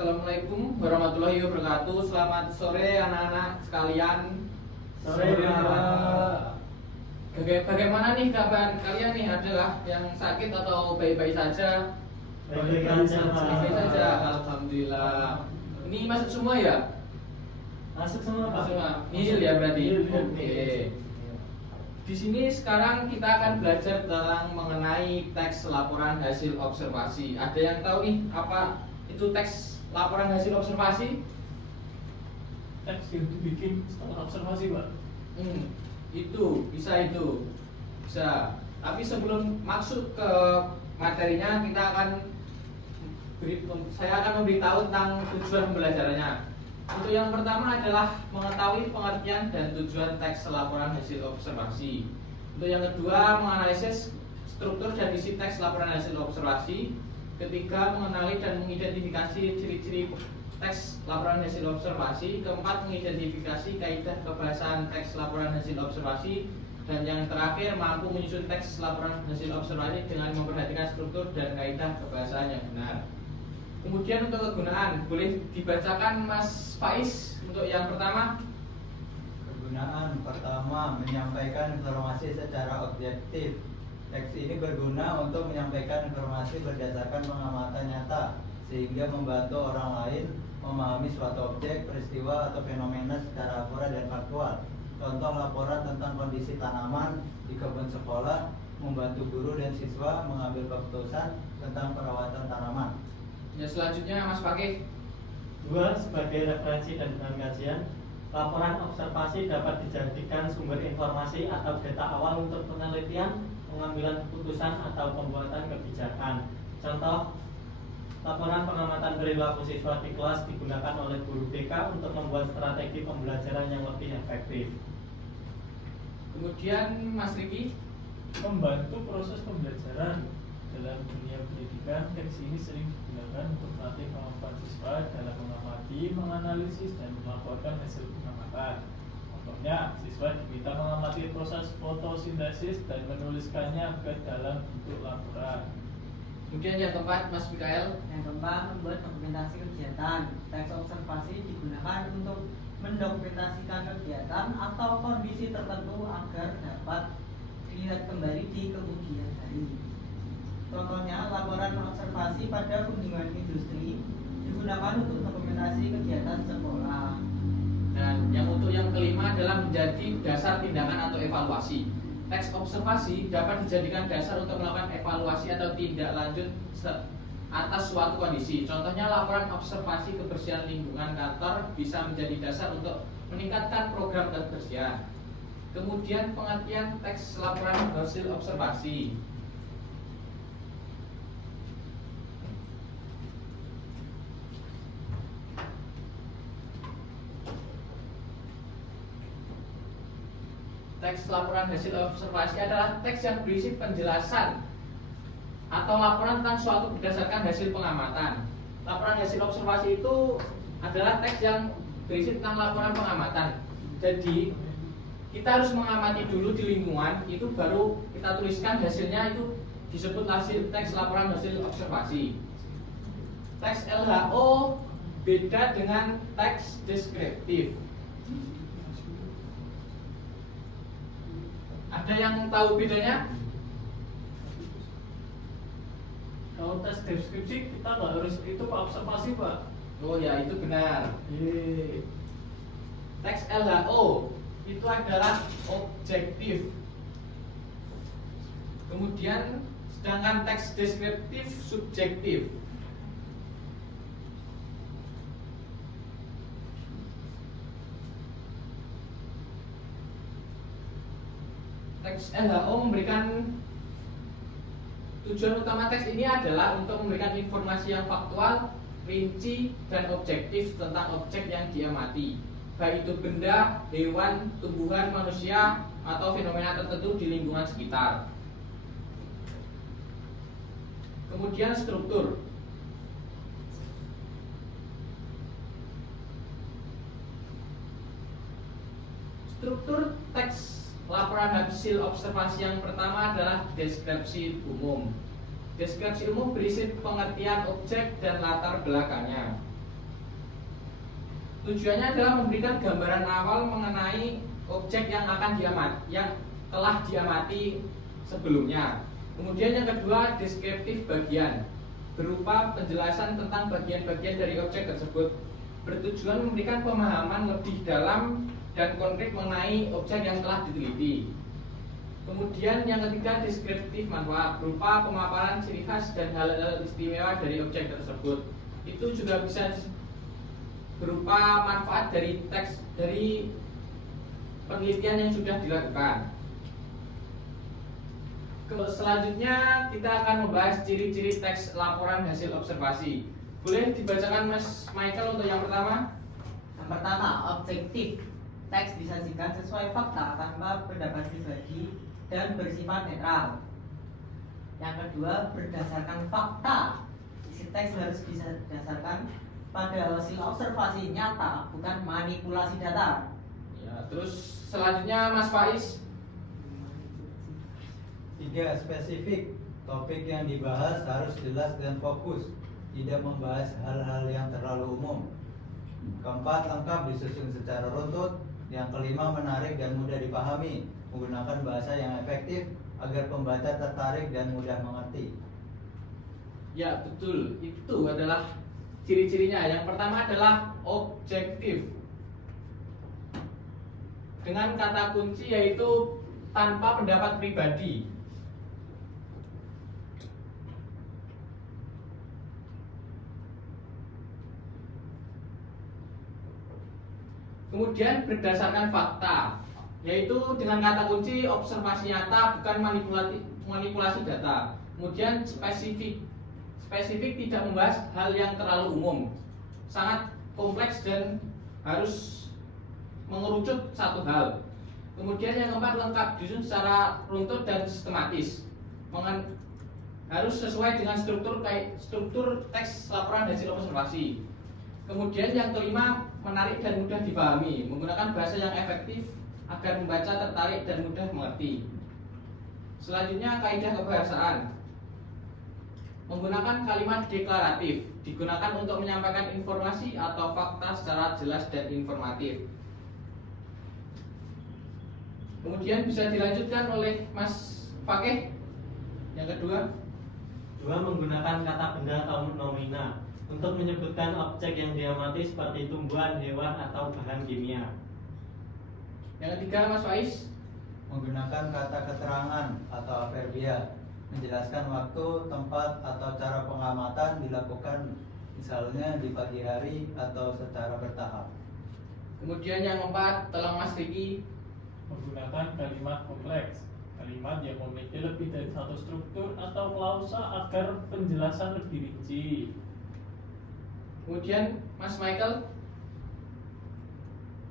Assalamualaikum warahmatullahi wabarakatuh. Selamat sore anak-anak sekalian. Sore, Pak. Bagaimana nih kabar kalian nih? Adalah yang sakit atau baik-baik saja? Baik-baik aja, Pak. Baik-baik saja. Alhamdulillah. Ini masuk semua ya? Masuk semua, Pak. Semua. Nihil ya berarti. Nihil. Oke. Di sini sekarang kita akan belajar tentang mengenai teks laporan hasil observasi. Ada yang tahu nih apa itu teks laporan hasil observasi? Teks yang dibikin setelah observasi, Pak. Itu bisa. Tapi sebelum masuk ke materinya, saya akan memberitahu tentang tujuan pembelajarannya. Untuk yang pertama adalah mengetahui pengertian dan tujuan teks laporan hasil observasi. Untuk yang kedua, menganalisis struktur dan isi teks laporan hasil observasi. Ketiga, mengenali dan mengidentifikasi ciri-ciri teks laporan hasil observasi. Keempat, mengidentifikasi kaidah kebahasaan teks laporan hasil observasi. Dan yang terakhir, mampu menyusun teks laporan hasil observasi dengan memperhatikan struktur dan kaidah kebahasaan yang benar. Kemudian untuk kegunaan, boleh dibacakan Mas Faiz untuk yang pertama. Kegunaan pertama, menyampaikan informasi secara objektif. Teks ini berguna untuk menyampaikan informasi berdasarkan pengamatan nyata, sehingga membantu orang lain memahami suatu objek, peristiwa, atau fenomena secara akurat dan faktual. Contoh laporan tentang kondisi tanaman di kebun sekolah, membantu guru dan siswa mengambil keputusan tentang perawatan tanaman. Ya, selanjutnya Mas Fakih. 2. Sebagai referensi dan bahan kajian, laporan observasi dapat dijadikan sumber informasi atau data awal untuk penelitian, pengambilan keputusan, atau pembuatan kebijakan. Contoh, laporan pengamatan perilaku siswa di kelas digunakan oleh guru BK untuk membuat strategi pembelajaran yang lebih efektif. Kemudian Mas Riki. Membantu proses pembelajaran dalam dunia pendidikan. Teks ini sering digunakan untuk melatih kemampuan siswa dalam mengamati, menganalisis, dan melaporkan hasil pengamatan. Contohnya, siswa diminta mengamati proses fotosintesis dan menuliskannya ke dalam bentuk laporan. Kemudian yang keempat Mas Mikael. Yang keempat, membuat dokumentasi kegiatan. Teks observasi digunakan untuk mendokumentasikan kegiatan atau kondisi tertentu agar dapat dilihat kembali di kemudian hari. Contohnya, laporan observasi pada kunjungan industri digunakan untuk dokumentasi kegiatan sekolah. Dan untuk yang kelima adalah menjadi dasar tindakan atau evaluasi. Teks observasi dapat dijadikan dasar untuk melakukan evaluasi atau tindak lanjut atas suatu kondisi. Contohnya, laporan observasi kebersihan lingkungan kantor bisa menjadi dasar untuk meningkatkan program kebersihan. Kemudian pengertian teks laporan hasil observasi. Teks laporan hasil observasi adalah teks yang berisi penjelasan atau laporan tentang suatu berdasarkan hasil pengamatan. Laporan hasil observasi itu adalah teks yang berisi tentang laporan pengamatan. Jadi kita harus mengamati dulu di lingkungan, itu baru kita tuliskan hasilnya, itu disebut hasil teks laporan hasil observasi. Teks LHO beda dengan teks deskriptif. Ada yang tahu bedanya? Kalau tes deskripsi kita nggak harus itu Pak, observasi Pak. Oh ya, itu benar. Teks LHO itu adalah objektif. Kemudian sedangkan teks deskriptif subjektif. Teks LHO memberikan tujuan utama teks ini adalah untuk memberikan informasi yang faktual, rinci, dan objektif tentang objek yang diamati, baik itu benda, hewan, tumbuhan, manusia, atau fenomena tertentu di lingkungan sekitar. Kemudian struktur. Struktur teks laporan hasil observasi yang pertama adalah deskripsi umum. Deskripsi umum berisi pengertian objek dan latar belakangnya. tujuannya adalah memberikan gambaran awal mengenai objek yang telah diamati sebelumnya. Kemudian yang kedua, deskriptif bagian, berupa penjelasan tentang bagian-bagian dari objek tersebut, bertujuan memberikan pemahaman lebih dalam dan konkret mengenai objek yang telah diteliti. Kemudian yang ketiga, deskriptif manfaat, berupa pemaparan ciri khas dan hal-hal istimewa dari objek tersebut. Itu juga bisa berupa manfaat dari teks dari penelitian yang sudah dilakukan. Selanjutnya kita akan membahas ciri-ciri teks laporan hasil observasi. Boleh dibacakan Mas Michael untuk yang pertama? Yang pertama, objektif. Teks disajikan sesuai fakta tanpa pendapat pribadi dan bersifat netral. Yang kedua, berdasarkan fakta. Isi teks harus didasarkan pada hasil observasi nyata, bukan manipulasi data. Ya, terus selanjutnya Mas Faiz. 3. Spesifik. Topik yang dibahas harus jelas dan fokus, tidak membahas hal-hal yang terlalu umum. 4. Lengkap, disusun secara runtut. Yang kelima, menarik dan mudah dipahami, menggunakan bahasa yang efektif agar pembaca tertarik dan mudah mengerti. Ya, betul. Itu adalah ciri-cirinya. Yang pertama adalah objektif. Dengan kata kunci yaitu tanpa pendapat pribadi. Kemudian berdasarkan fakta, yaitu dengan kata kunci observasi nyata, bukan manipulasi data. Kemudian spesifik tidak membahas hal yang terlalu umum, sangat kompleks dan harus mengerucut satu hal. Kemudian yang keempat, lengkap, disusun secara runtut dan sistematis, harus sesuai dengan struktur teks laporan hasil observasi. Kemudian yang kelima, menarik dan mudah dipahami, menggunakan bahasa yang efektif agar membaca tertarik dan mudah mengerti. Selanjutnya, kaidah kebahasaan. Menggunakan kalimat deklaratif, digunakan untuk menyampaikan informasi atau fakta secara jelas dan informatif. Kemudian bisa dilanjutkan oleh Mas Fakih. Yang kedua, 2. Menggunakan kata benda atau nomina untuk menyebutkan objek yang diamati seperti tumbuhan, hewan, atau bahan kimia. Yang ketiga, Mas Faiz. Menggunakan kata keterangan atau adverbial, menjelaskan waktu, tempat, atau cara pengamatan dilakukan misalnya di pagi hari atau secara bertahap. Kemudian yang keempat, tolong Mas Riki. Menggunakan kalimat kompleks, kalimat yang memiliki lebih dari satu struktur atau klausa agar penjelasan lebih rinci. Kemudian Mas Michael.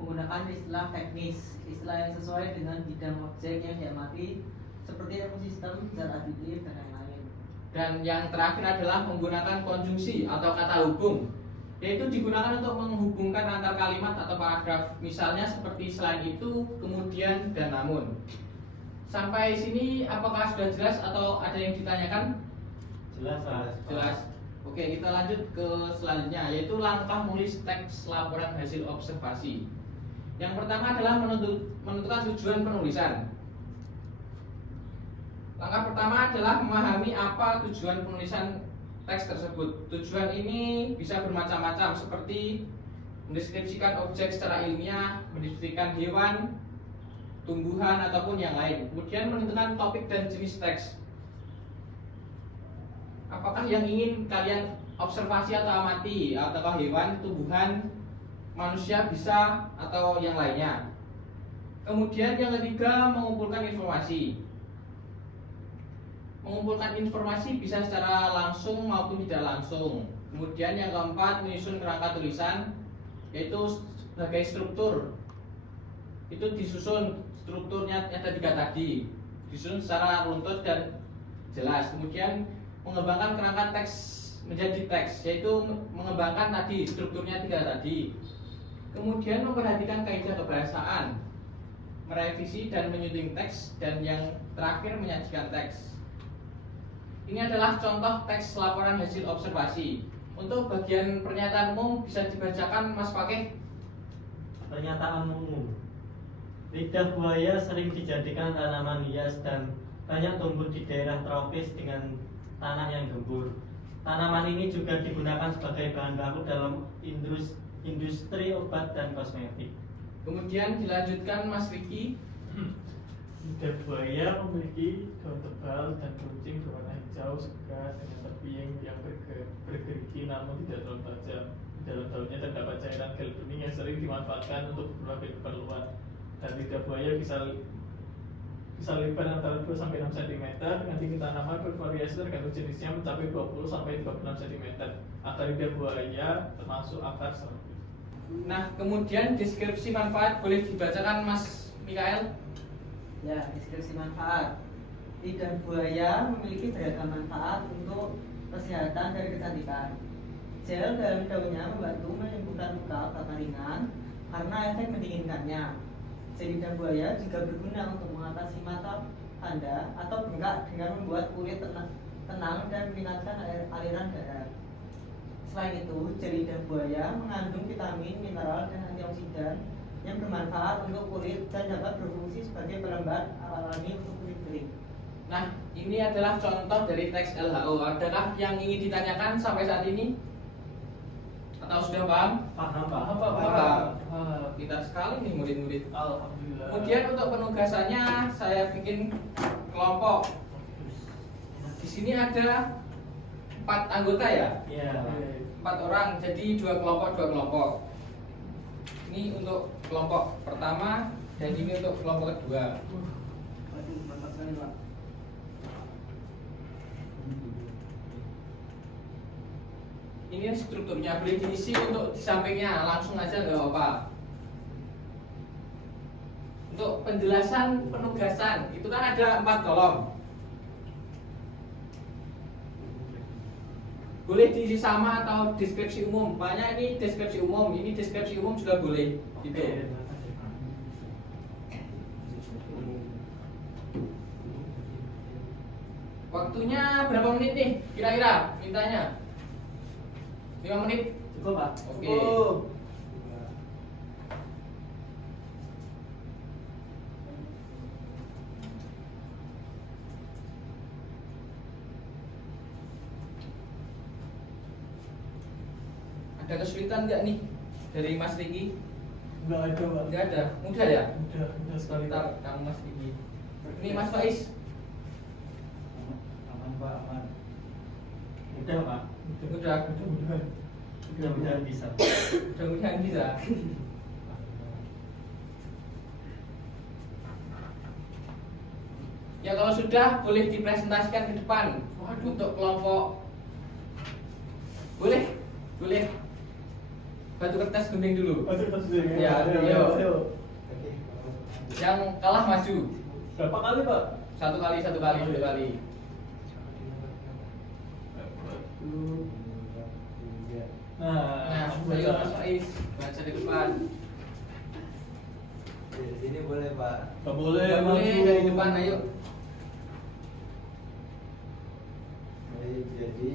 Menggunakan istilah teknis, istilah yang sesuai dengan bidang objek yang diamati, seperti ekosistem, zat aditif, dan lain-lain. Dan yang terakhir adalah menggunakan konjungsi atau kata hubung, yaitu digunakan untuk menghubungkan antar kalimat atau paragraf, misalnya seperti selain itu, kemudian, dan namun. Sampai sini apakah sudah jelas atau ada yang ditanyakan? Jelas, Pak. Jelas. Oke, kita lanjut ke selanjutnya, yaitu langkah menulis teks laporan hasil observasi. Yang pertama adalah menentukan tujuan penulisan. Langkah pertama adalah memahami apa tujuan penulisan teks tersebut. Tujuan ini bisa bermacam-macam, seperti mendeskripsikan objek secara ilmiah, mendeskripsikan hewan, tumbuhan, ataupun yang lain. Kemudian menentukan topik dan jenis teks. Apakah yang ingin kalian observasi atau amati, ataukah hewan, tumbuhan, manusia bisa, atau yang lainnya. Kemudian yang ketiga, mengumpulkan informasi. Mengumpulkan informasi bisa secara langsung maupun tidak langsung. Kemudian yang keempat, menyusun kerangka tulisan, yaitu sebagai struktur. Itu disusun strukturnya ada 3 tadi, disusun secara runtut dan jelas. Kemudian mengembangkan kerangka teks menjadi teks, yaitu mengembangkan tadi strukturnya 3 tadi. Kemudian memperhatikan kaidah kebahasaan, merevisi dan menyuting teks, dan yang terakhir menyajikan teks. Ini adalah contoh teks laporan hasil observasi. Untuk bagian pernyataan umum bisa dibacakan Mas Fakih. Pernyataan umum. Lidah buaya sering dijadikan tanaman hias dan banyak tumbuh di daerah tropis dengan tanah yang gembur. Tanaman ini juga digunakan sebagai bahan baku dalam industri obat dan kosmetik. Kemudian dilanjutkan Mas Riki. Lidah buaya memiliki daun tebal dan runcing berwarna hijau segar dengan tepian yang bergerigi namun tidak terlalu tajam. Di dalam daunnya terdapat cairan gel bening yang sering dimanfaatkan untuk berbagai keperluan. Dan lidah buaya bisa lebar antara 2 sampai 6 cm dengan tinggi tanaman bervariasi tergantung jenisnya mencapai 20 sampai 36 cm. Akar lidah buaya termasuk akar serabut. Nah, kemudian deskripsi manfaat boleh dibacakan Mas Mikael. Ya, deskripsi manfaat. Lidah buaya memiliki beragam manfaat untuk kesehatan dan kecantikan. Gel dalam daunnya membantu menyembuhkan luka bakar ringan karena efek mendinginkannya. Gel lidah buaya juga berguna untuk mengatasi mata tanda atau bengkak dengan membuat kulit tenang dan meningkatkan aliran darah. Selain itu, gel lidah buaya mengandung vitamin, mineral, dan antioksidan yang bermanfaat untuk kulit dan dapat berfungsi sebagai pelembab alami untuk kulit kering. Nah, ini adalah contoh dari teks LHO. Adakah yang ingin ditanyakan sampai saat ini? Atau sudah paham? Paham, Pak. Paham, Pak. Paham. Wah, pintar sekali nih murid-murid. Alhamdulillah. Kemudian untuk penugasannya saya bikin kelompok. Di sini ada 4 anggota ya, Iya. 4 orang. Jadi 2 kelompok. Ini untuk kelompok pertama dan ini untuk kelompok kedua. Waduh, mantap sekali, Pak. Ini strukturnya boleh diisi untuk di sampingnya langsung aja nggak apa-apa. Untuk penjelasan penugasan itu kan ada 4 kolom. Boleh diisi sama atau deskripsi umum. Banyak ini deskripsi umum, ini deskripsi umum juga boleh. Gitu. Waktunya berapa menit nih kira-kira mintanya? 5 menit. Cukup, Pak. Oke. Ada kesulitan nggak nih dari Mas Riki? Enggak ada, Pak. Nggak ada. Mudah ya? Mudah sekali, Pak. Bentar, kamu Mas Riki. Ini Mas Faiz. Aman Pak, aman. Mudah, Pak. Mudah. Mudah-mudahan. Mudah-mudahan bisa. Mudah-mudahan bisa. Ya kalau sudah boleh dipresentasikan ke depan. Untuk kelompok. Boleh. Batu kertas gunting dulu. Masuk tas dulu. Ya, ayo. Oke. Yang kalah maju. Berapa kali, Pak? 1 kali. Nah, ayo Mas Faiz baca di depan. Di sini boleh Pak. Enggak boleh, Nggak boleh maju. dari depan, ayo. Baik, jadi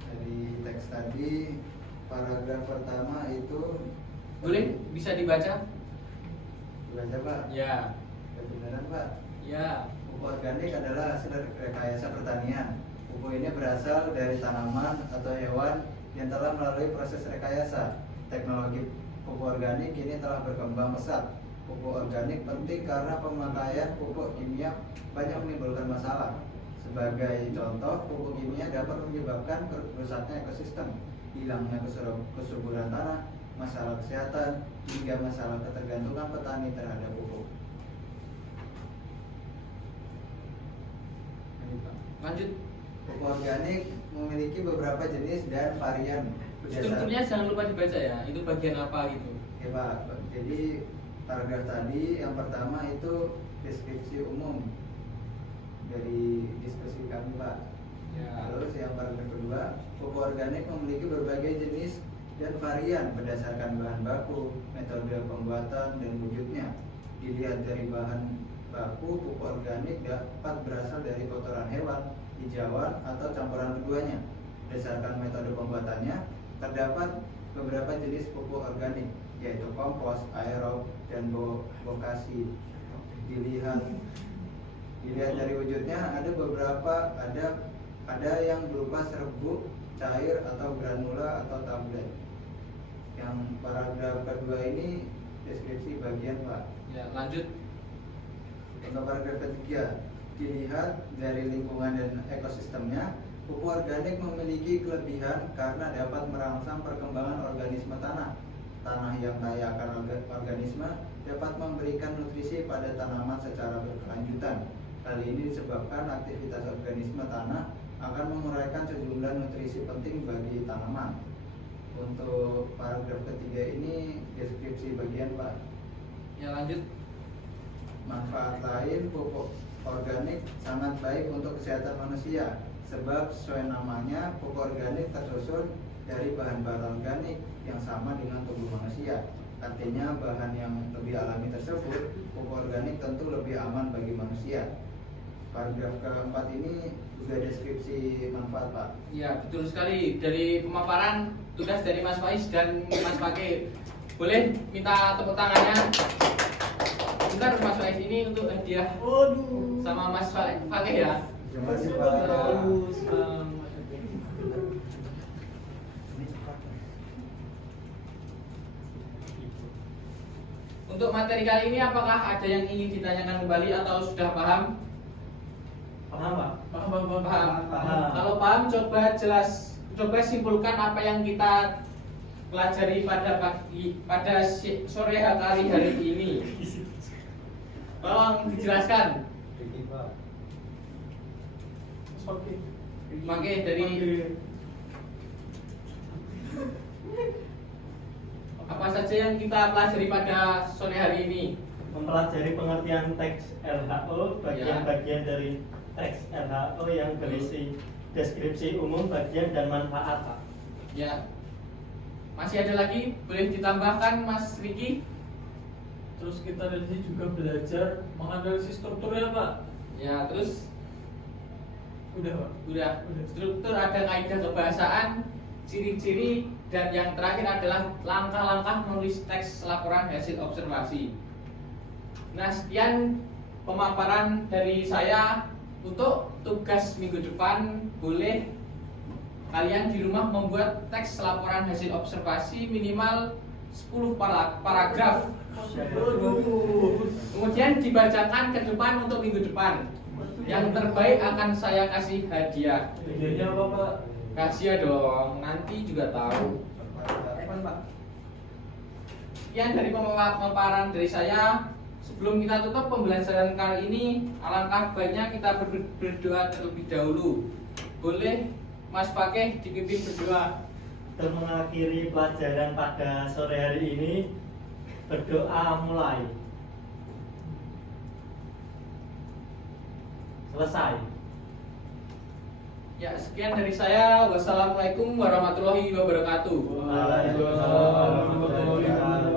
dari teks tadi paragraf pertama itu Boleh bisa dibaca? baca Pak. Ya. Kebenaran Pak. Ya. Pupuk organik adalah hasil rekayasa pertanian. Pupuk ini berasal dari tanaman atau hewan yang telah melalui proses rekayasa. Teknologi pupuk organik ini telah berkembang pesat. Pupuk organik penting karena pemakaian pupuk kimia banyak menimbulkan masalah. Sebagai contoh, pupuk kimia dapat menyebabkan rusaknya ekosistem, hilangnya kesuburan tanah, masalah kesehatan, hingga masalah ketergantungan petani terhadap pupuk. Lanjut. Pupuk organik memiliki beberapa jenis dan varian. Strukturnya jangan lupa dibaca ya. Itu bagian apa gitu. Oke Pak, jadi paragraf tadi yang pertama itu deskripsi umum dari diskusi kami Pak. Ya. Terus yang paragraf kedua, pupuk organik memiliki berbagai jenis dan varian berdasarkan bahan baku, metode pembuatan dan wujudnya. Dilihat dari bahan baku, pupuk organik dapat berasal dari kotoran hewan, hijauan atau campuran keduanya. Berdasarkan metode pembuatannya, terdapat beberapa jenis pupuk organik. yaitu kompos, aerob, dan bokasi. Dilihat dari wujudnya ada beberapa, ada yang berupa serbuk, cair atau granula atau tablet. Yang paragraf kedua ini deskripsi bagian Pak. Ya, lanjut. Untuk paragraf ketiga, dilihat dari lingkungan dan ekosistemnya, pupuk organik memiliki kelebihan karena dapat merangsang perkembangan organisme tanah. Tanah yang kaya akan organisme dapat memberikan nutrisi pada tanaman secara berkelanjutan. Hal ini disebabkan aktivitas organisme tanah akan menguraikan sejumlah nutrisi penting bagi tanaman. Untuk paragraf ketiga ini deskripsi bagian Pak. Ya, lanjut. Manfaat lain, pupuk organik sangat baik untuk kesehatan manusia, sebab sesuai namanya pupuk organik tersusun dari bahan-bahan organik yang sama dengan tubuh manusia. Artinya bahan yang lebih alami tersebut, pupuk organik tentu lebih aman bagi manusia. Paragraf keempat ini juga deskripsi manfaat Pak. Ya, betul sekali. Dari pemaparan tugas dari Mas Faiz dan Mas Fakih, boleh minta tepuk tangannya. Bentar, Mas Faiz ini untuk hadiah sama Mas Fakih ya. Terima kasih Pak. Untuk materi kali ini apakah ada yang ingin ditanyakan kembali atau sudah paham? Paham Pak? Paham. Paham. Kalau paham, coba simpulkan apa yang kita pelajari pada sore hari ini. Tolong dijelaskan. Riki Pak. Pakai dari apa saja yang kita pelajari pada sore hari ini? Mempelajari pengertian teks LHO, bagian-bagian dari teks LHO yang berisi deskripsi umum, bagian dan manfaat Pak. Ya. Masih ada lagi? Boleh ditambahkan Mas Riki? Terus kita dari sini juga belajar menganalisis strukturnya Pak. Ya, terus Udah Pak. udah struktur, ada kaidah kebahasaan, ciri-ciri, dan yang terakhir adalah langkah-langkah menulis teks laporan hasil observasi. Nah, sekian pemaparan dari saya. Untuk tugas minggu depan, boleh kalian di rumah membuat teks laporan hasil observasi minimal 10 paragraf. Kemudian dibacakan ke depan untuk minggu depan. Yang terbaik akan saya kasih hadiah. Hadiahnya apa Pak? Kasih dong, nanti juga tahu. Sekian dari pemaparan dari saya. Sebelum kita tutup pembelajaran kali ini, alangkah baiknya kita berdoa terlebih dahulu. Boleh Mas Fakih dipimpin berdoa. Untuk mengakhiri pelajaran pada sore hari ini, berdoa mulai. Selesai. Ya, sekian dari saya. Wassalamualaikum warahmatullahi wabarakatuh. Waalaikumsalam warahmatullahi wabarakatuh.